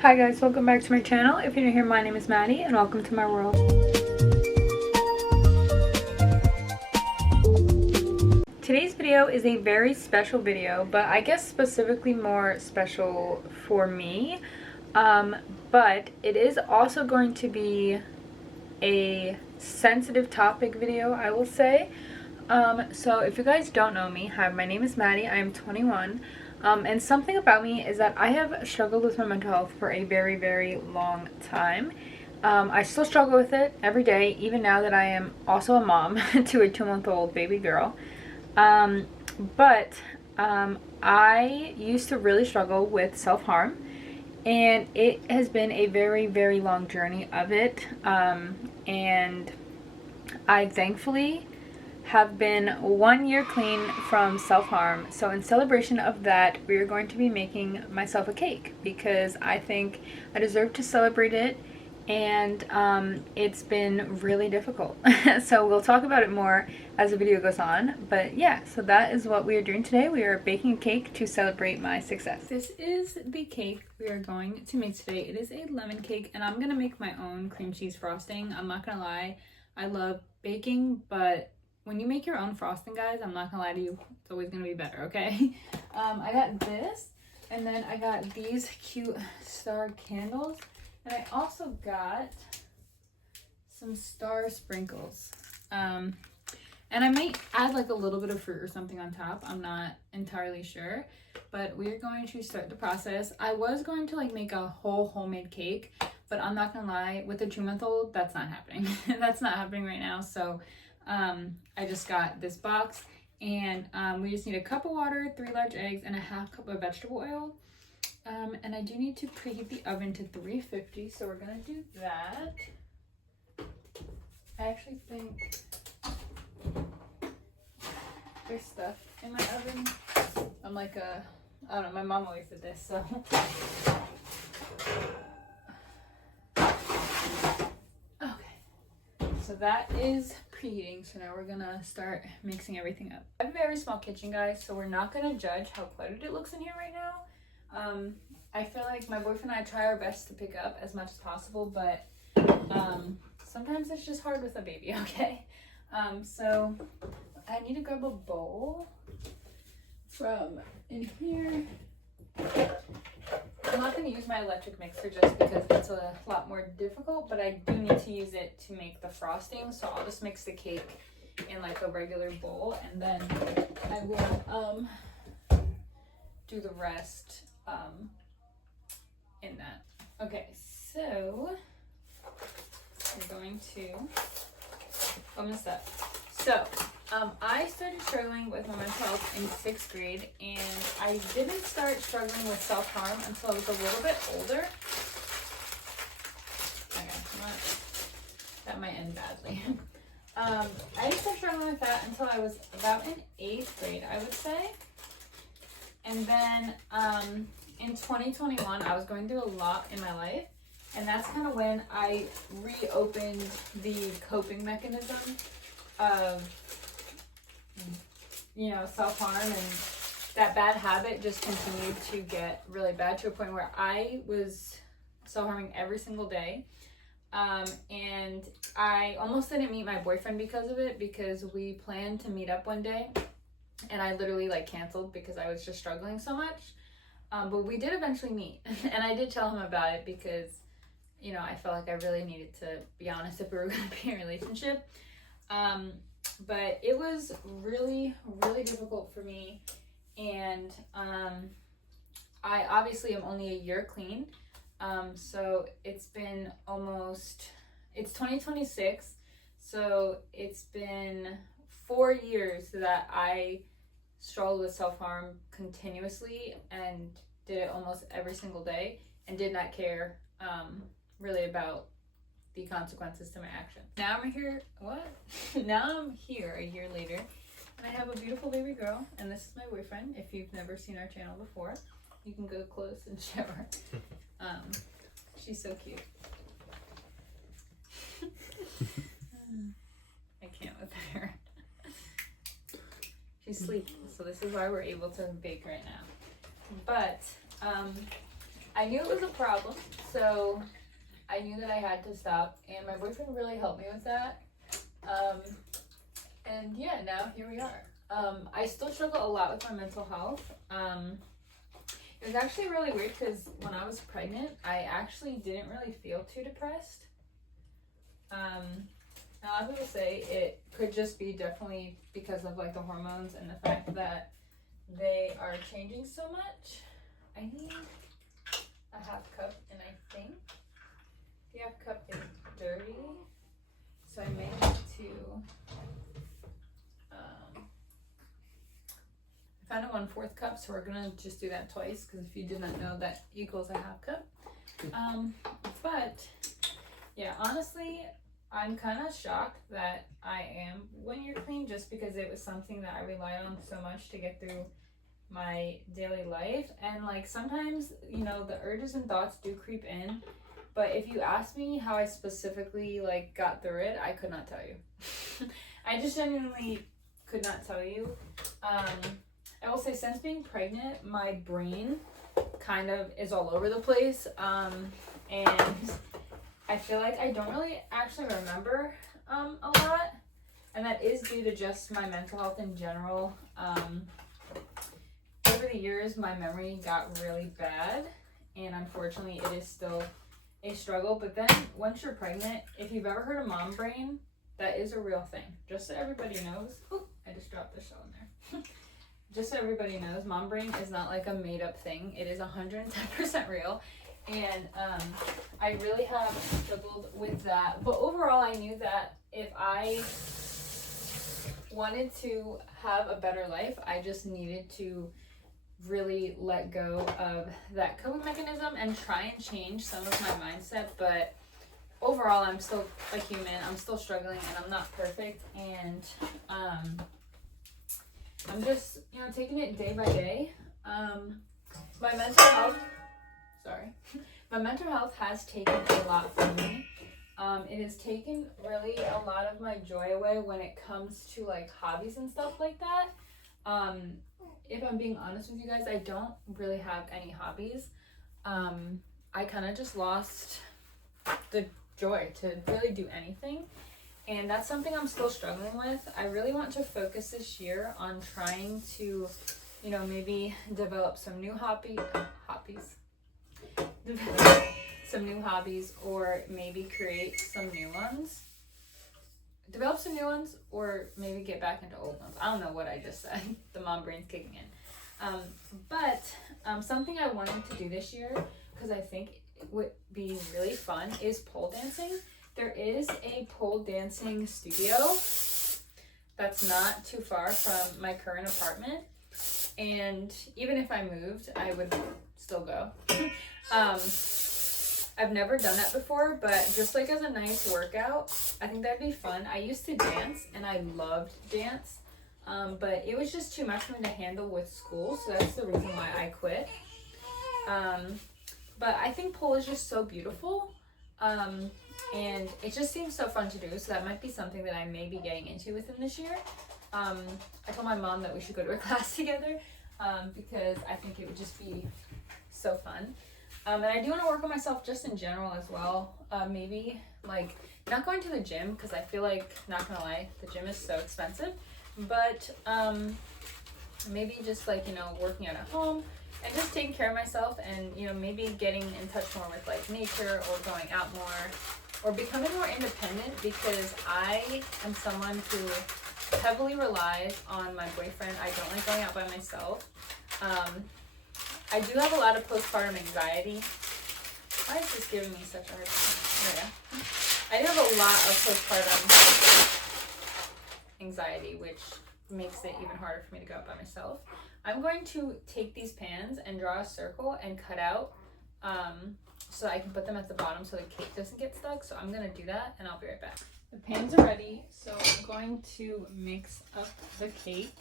Hi guys, welcome back to my channel. If you're new here, my name is Maddie and welcome to my world. Today's video is a very special video, but I guess specifically more special for me. But it is also going to be a sensitive topic video, I will say. So if you guys don't know me, hi, my name is Maddie. I am 21. And something about me is that I have struggled with my mental health for a very, very long time. I still struggle with it every day, even now that I am also a mom to a 2-month-old baby girl. But I used to really struggle with self-harm, and it has been a very, very long journey of it. And I thankfully have been 1 year clean from self-harm. So in celebration of that, we are going to be making myself a cake because I think I deserve to celebrate it, and it's been really difficult. So we'll talk about it more as the video goes on, but yeah, so that is what we are doing today. We are baking a cake to celebrate my success. This is the cake we are going to make today. It is a lemon cake, and I'm gonna make my own cream cheese frosting. I'm not gonna lie, I love baking, but when you make your own frosting, guys, I'm not gonna lie to you, it's always gonna be better, okay? I got this, and then I got these cute star candles, and I also got some star sprinkles. And I might add like a little bit of fruit or something on top. I'm not entirely sure, but we're going to start the process. I was going to like make a whole homemade cake, but I'm not gonna lie, with a 2-month-old, that's not happening. That's not happening right now, so I just got this box, and we just need a cup of water, 3 large eggs, and a half cup of vegetable oil. And I do need to preheat the oven to 350, so we're gonna do that. I actually think there's stuff in my oven. I'm like I don't know, my mom always did this, so. Okay, so that is preheating, so now we're gonna start mixing everything up. I have a very small kitchen, guys, so we're not gonna judge how cluttered it looks in here right now. I feel like my boyfriend and I try our best to pick up as much as possible, but sometimes it's just hard with a baby, okay? So I need to grab a bowl from in here. I'm not going to use my electric mixer just because it's a lot more difficult, but I do need to use it to make the frosting, so I'll just mix the cake in like a regular bowl, and then I will do the rest in that. Okay, so we're going to mess up. So I started struggling with my mental health in 6th grade, and I didn't start struggling with self-harm until I was a little bit older. Okay, that might end badly. I didn't start struggling with that until I was about in 8th grade, I would say. And then in 2021, I was going through a lot in my life, and that's kind of when I reopened the coping mechanism of, you know, self-harm, and that bad habit just continued to get really bad to a point where I was self-harming every single day. And I almost didn't meet my boyfriend because of it, because we planned to meet up one day, and I literally like canceled because I was just struggling so much. But we did eventually meet, and I did tell him about it because, you know, I felt like I really needed to be honest if we were going to be in a relationship. But it was really, really difficult for me, and I obviously am only a year clean. So it's been it's 2026, so it's been 4 years that I struggled with self-harm continuously and did it almost every single day, and did not care really about the consequences to my actions. Now I'm here, now I'm here a year later, and I have a beautiful baby girl, and this is my boyfriend. If you've never seen our channel before, you can go close and show her. She's so cute. I can't with her. She's sleeping, so this is why we're able to bake right now. But I knew it was a problem, so I knew that I had to stop, and my boyfriend really helped me with that. And yeah, now here we are. I still struggle a lot with my mental health. It was actually really weird because when I was pregnant, I actually didn't really feel too depressed. A lot of people say it could just be definitely because of like the hormones and the fact that they are changing so much. I need a half cup, and I think the half cup is dirty, so I may need to I found a 1/4 cup, so we're gonna just do that twice, because if you did not know, that equals a half cup. But yeah, honestly, I'm kind of shocked that I am when you're clean, just because it was something that I relied on so much to get through my daily life. And like sometimes, you know, the urges and thoughts do creep in, but if you ask me how I specifically like got through it, I could not tell you. I just genuinely could not tell you. I will say, since being pregnant, my brain kind of is all over the place, and I feel like I don't really actually remember a lot, and that is due to just my mental health in general. Over the years, my memory got really bad, and unfortunately, it is still a struggle. But then, once you're pregnant, if you've ever heard of mom brain, that is a real thing. Just so everybody knows. Oh, I just dropped the shell in there. Just so everybody knows, mom brain is not like a made up thing. It is 110% real. And I really have struggled with that. But overall, I knew that if I wanted to have a better life, I just needed to really let go of that coping mechanism and try and change some of my mindset. But overall, I'm still a human. I'm still struggling, and I'm not perfect. And I'm just, you know, taking it day by day. My mental health, my mental health has taken a lot from me. It has taken really a lot of my joy away when it comes to like hobbies and stuff like that. If I'm being honest with you guys, I don't really have any hobbies. I kind of just lost the joy to really do anything. And that's something I'm still struggling with. I really want to focus this year on trying to, you know, maybe develop some new hobbies, or maybe create some new ones. Develop some new ones, or maybe get back into old ones. I don't know what I just said. The mom brain's kicking in. But something I wanted to do this year, because I think it would be really fun, is pole dancing. There is a pole dancing studio that's not too far from my current apartment, and even if I moved, I would still go. I've never done that before, but just like as a nice workout, I think that'd be fun. I used to dance, and I loved dance, but it was just too much for me to handle with school, so that's the reason why I quit. But I think pole is just so beautiful. And it just seems so fun to do, so that might be something that I may be getting into within this year. I told my mom that we should go to a class together, because I think it would just be so fun. And I do want to work on myself just in general as well. Maybe like not going to the gym, because I feel like, not gonna lie, the gym is so expensive, but maybe just like, you know, working out at home and just taking care of myself, and, you know, maybe getting in touch more with like nature, or going out more, or becoming more independent, because I am someone who heavily relies on my boyfriend. I don't like going out by myself. I do have a lot of postpartum anxiety. Why is this giving me such a hard time? I do have a lot of postpartum anxiety, which makes it even harder for me to go out by myself. I'm going to take these pans and draw a circle and cut out, so I can put them at the bottom so the cake doesn't get stuck. So I'm going to do that, and I'll be right back. The pans are ready, so I'm going to mix up the cake.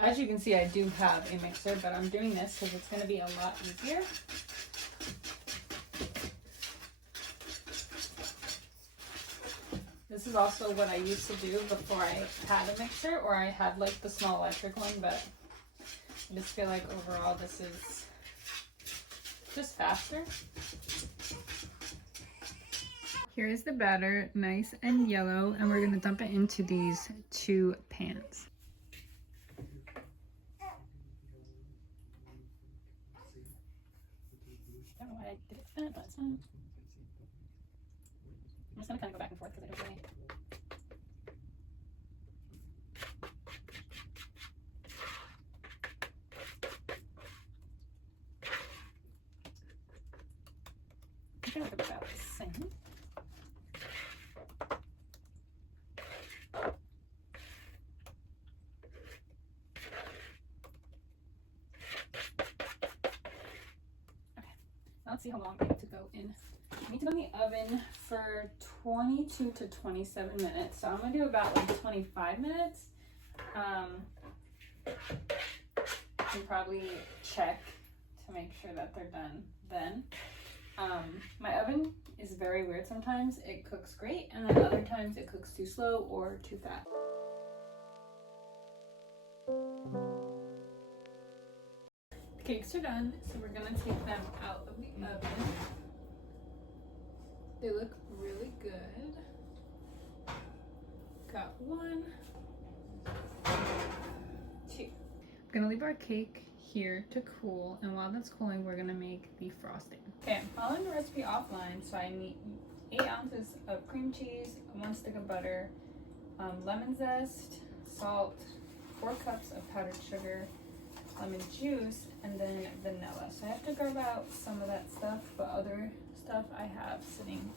As you can see, I do have a mixer, but I'm doing this because it's going to be a lot easier. This is also what I used to do before I had a mixer, or I had like the small electric one, but I just feel like overall this is just faster. Here is the batter, nice and yellow, and we're gonna dump it into these 2 pans. I don't know why I did it like that, but it's fine. I'm just gonna kind of go back and forth because I don't really. I feel like they're about the same. Let's see how long I need to go in. I need to go in the oven for 22 to 27 minutes. So I'm gonna do about like 25 minutes. And probably check to make sure that they're done then. My oven is very weird sometimes. It cooks great, and then other times it cooks too slow or too fast. Cakes are done, so we're gonna take them out of the oven. They look really good. Got 1, 2. I'm gonna leave our cake here to cool, and while that's cooling, we're gonna make the frosting. Okay, I'm following the recipe offline, so I need 8 ounces of cream cheese, 1 stick of butter, lemon zest, salt, 4 cups of powdered sugar, lemon juice, and then vanilla. So I have to grab out some of that stuff, but other stuff I have sitting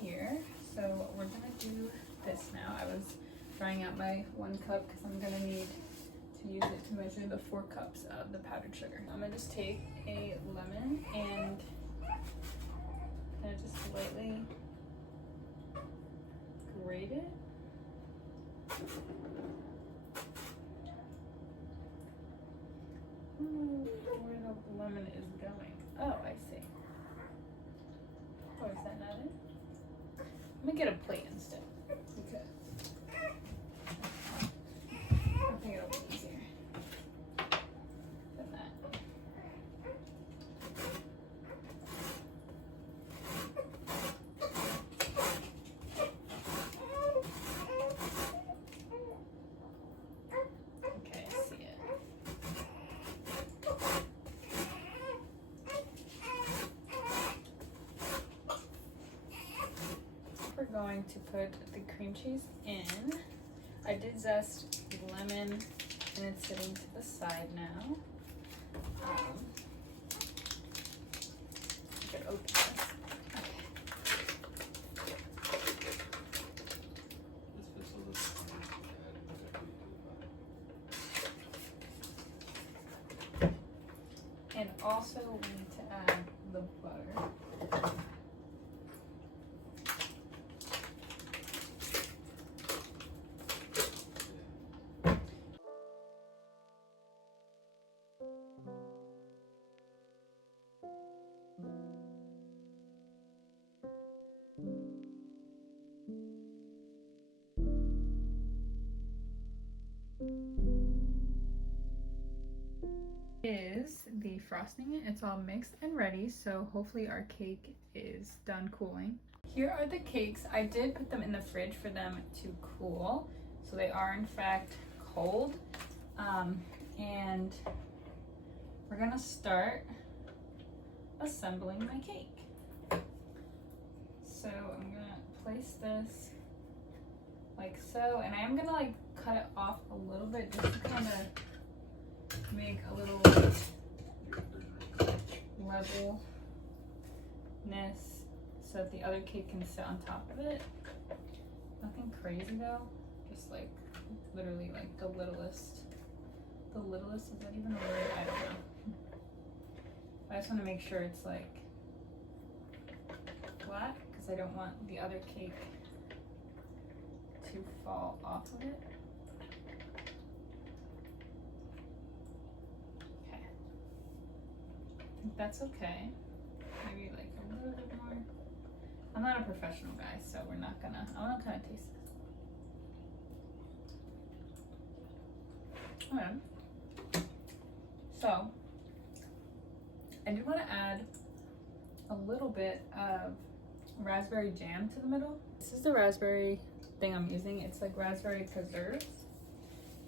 here. So we're gonna do this now. I was drying out my 1 cup because I'm gonna need to use it to measure the 4 cups of the powdered sugar. I'm gonna just take a lemon and just lightly grate it. Where the lemon is going. Oh, I see. Oh, is that not it? Let me get a plate instead. Okay. I think it'll be easier than that. Okay, I see it. We're going to put the cream cheese in. I did zest the lemon and it's sitting to the side now. I could open this. Okay. And also we need to add the butter. Is the frosting. It's all mixed and ready, so hopefully our cake is done cooling. Here are the cakes. I did put them in the fridge for them to cool, so they are in fact cold. And we're gonna start assembling my cake. So I'm gonna place this like so, and I am gonna like cut it off a little bit just to kind of make a little levelness so that the other cake can sit on top of it. Nothing crazy though, just like literally like the littlest. The littlest, is that even a word? I don't know. I just want to make sure it's like flat because I don't want the other cake to fall off of it. Okay. I think that's okay. Maybe like a little bit more. I'm not a professional guy, so we're not gonna, I want to kind of taste this. Okay. So, I did want to add a little bit of raspberry jam to the middle. This is the raspberry thing I'm using. It's like raspberry preserves.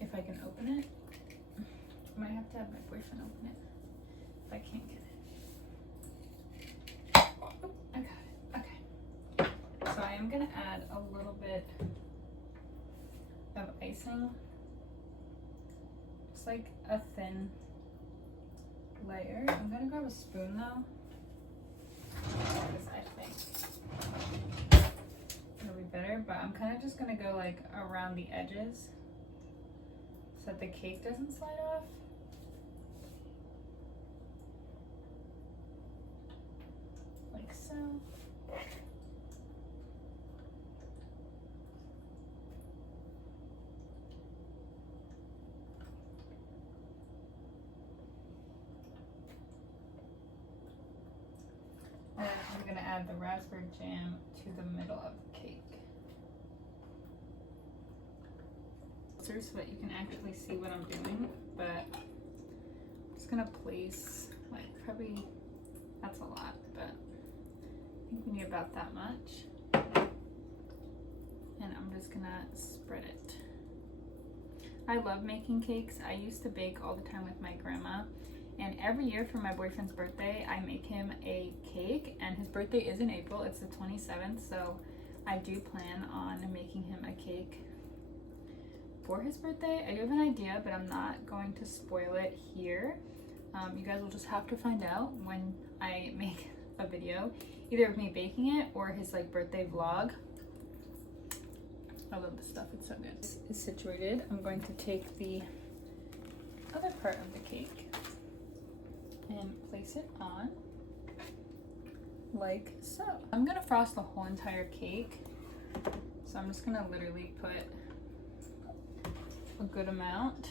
If I can open it. I might have to have my boyfriend open it if I can't get it. Oh, I got it. Okay. So I am gonna add a little bit of icing. Just like a thin layer. I'm gonna grab a spoon though, because I think it'll be better, but I'm kind of just gonna go like around the edges so that the cake doesn't slide off. Like so. And I'm going to add the raspberry jam to the middle of the cake. So that you can actually see what I'm doing, but I'm just going to place, like, probably, that's a lot, but I think we need about that much. And I'm just going to spread it. I love making cakes. I used to bake all the time with my grandma. And every year for my boyfriend's birthday, I make him a cake, and his birthday is in April. It's the 27th, so I do plan on making him a cake for his birthday. I do have an idea, but I'm not going to spoil it here. You guys will just have to find out when I make a video, either of me baking it or his like birthday vlog. I love this stuff, it's so good. This is situated. I'm going to take the other part of the cake and place it on like so. I'm gonna frost the whole entire cake, so I'm just gonna literally put a good amount.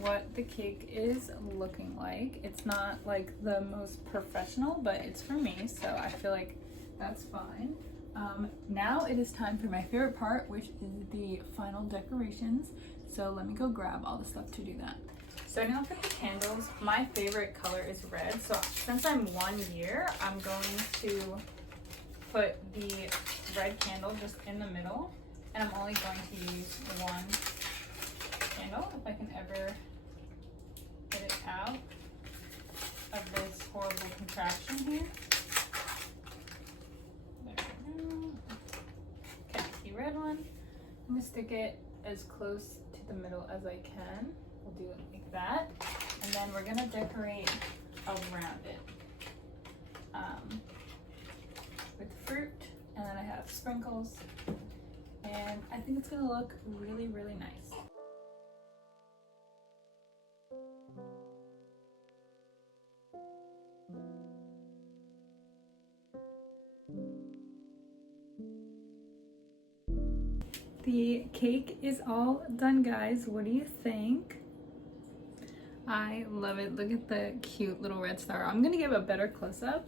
What the cake is looking like. It's not like the most professional, but it's for me, so I feel like that's fine. Now it is time for my favorite part, which is the final decorations. So let me go grab all the stuff to do that. Starting off with the candles, my favorite color is red. So since I'm 1 year, I'm going to put the red candle just in the middle, and I'm only going to use one candle if I can ever get it out of this horrible contraption here. There we go. Okay, the red one. I'm gonna stick it as close to the middle as I can. We'll do it like that. And then we're gonna decorate around it with fruit. And then I have sprinkles. And I think it's gonna look really, really nice. The cake is all done, guys. What do you think? I love it. Look at the cute little red star. I'm gonna give a better close-up,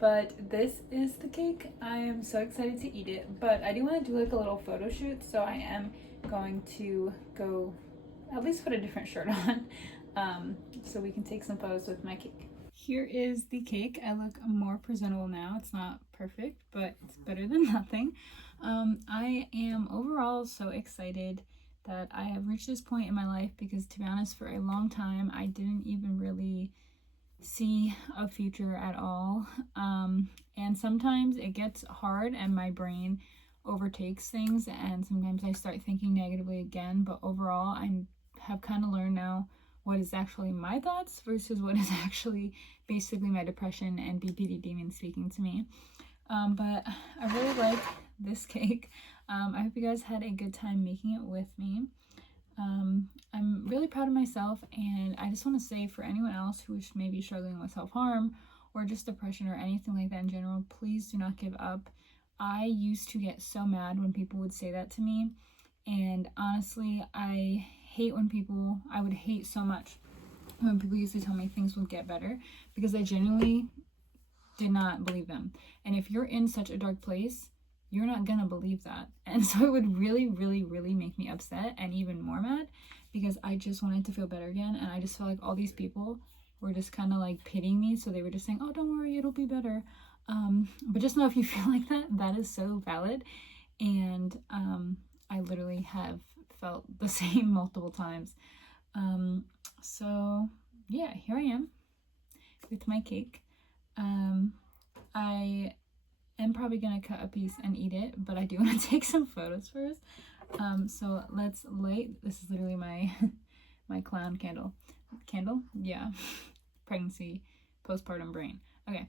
but this is the cake. I am so excited to eat it, but I do want to do like a little photo shoot, so I am going to go at least put a different shirt on so we can take some photos with my cake. Here is the cake. I look more presentable now. It's not perfect, but it's better than nothing. I am overall so excited that I have reached this point in my life, because to be honest, for a long time I didn't even really see a future at all. And sometimes it gets hard and my brain overtakes things, and sometimes I start thinking negatively again, but overall I have kind of learned now what is actually my thoughts versus what is actually basically my depression and BPD demon speaking to me. But I really like this cake. I hope you guys had a good time making it with me. I'm really proud of myself, and I just want to say, for anyone else who is maybe struggling with self-harm or just depression or anything like that in general, please do not give up. I used to get so mad when people would say that to me, and honestly, I would hate so much when people used to tell me things would get better, because I genuinely did not believe them. And if you're in such a dark place, you're not gonna believe that. And so it would really, really, really make me upset and even more mad, because I just wanted to feel better again. And I just felt like all these people were just kind of like pitying me. So they were just saying, oh, don't worry, it'll be better. But just know, if you feel like that, that is so valid. And I literally have felt the same multiple times. So yeah, here I am with my cake. I am probably gonna cut a piece and eat it, but I do want to take some photos first. So let's light. This is literally my my clown candle. Yeah. Pregnancy, postpartum brain. Okay,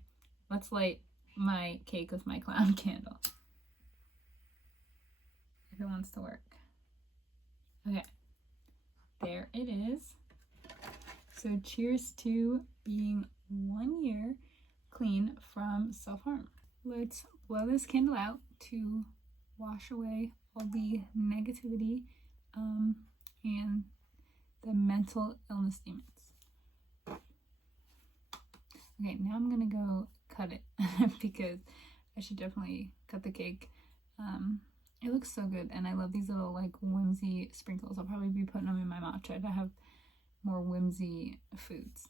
let's light my cake with my clown candle, if it wants to work. Okay, there it is. So cheers to being 1 year clean from self-harm. Let's blow this candle out to wash away all the negativity and the mental illness demons. Okay, now I'm gonna go cut it because I should definitely cut the cake. It looks so good, and I love these little like whimsy sprinkles. I'll probably be putting them in my matcha to have more whimsy foods.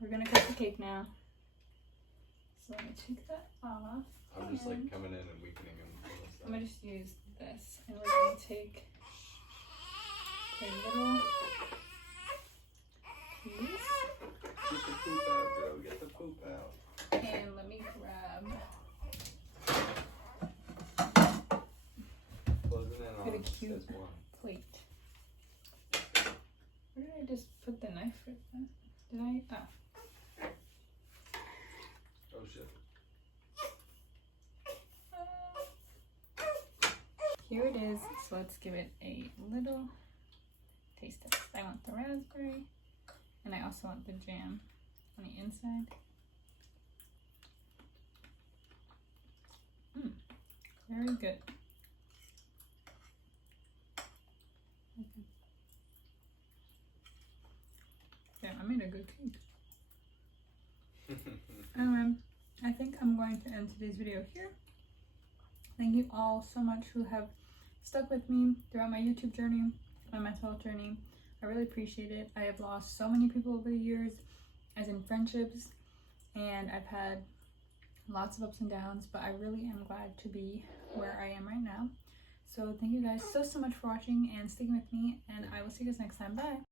We're gonna cut the cake now. So let me take that off. I'm just like coming in and weakening them. I'm gonna just use this, and we're gonna take a little piece. Get the poop out, girl. Get the poop out. And let me grab Closing in on a cute this one. plate. Where did I just put the knife with that? Did I? Oh. Oh shit. Here it is. So let's give it a little taste test. I want the raspberry, and I also want the jam on the inside. Very good. Yeah, I made a good cake. I think I'm going to end today's video here. Thank you all so much who have stuck with me throughout my YouTube journey, my mental health journey. I really appreciate it. I have lost so many people over the years, as in friendships, and I've had lots of ups and downs, but I really am glad to be where I am right now. So thank you guys so much for watching and sticking with me, and I will see you guys next time. Bye.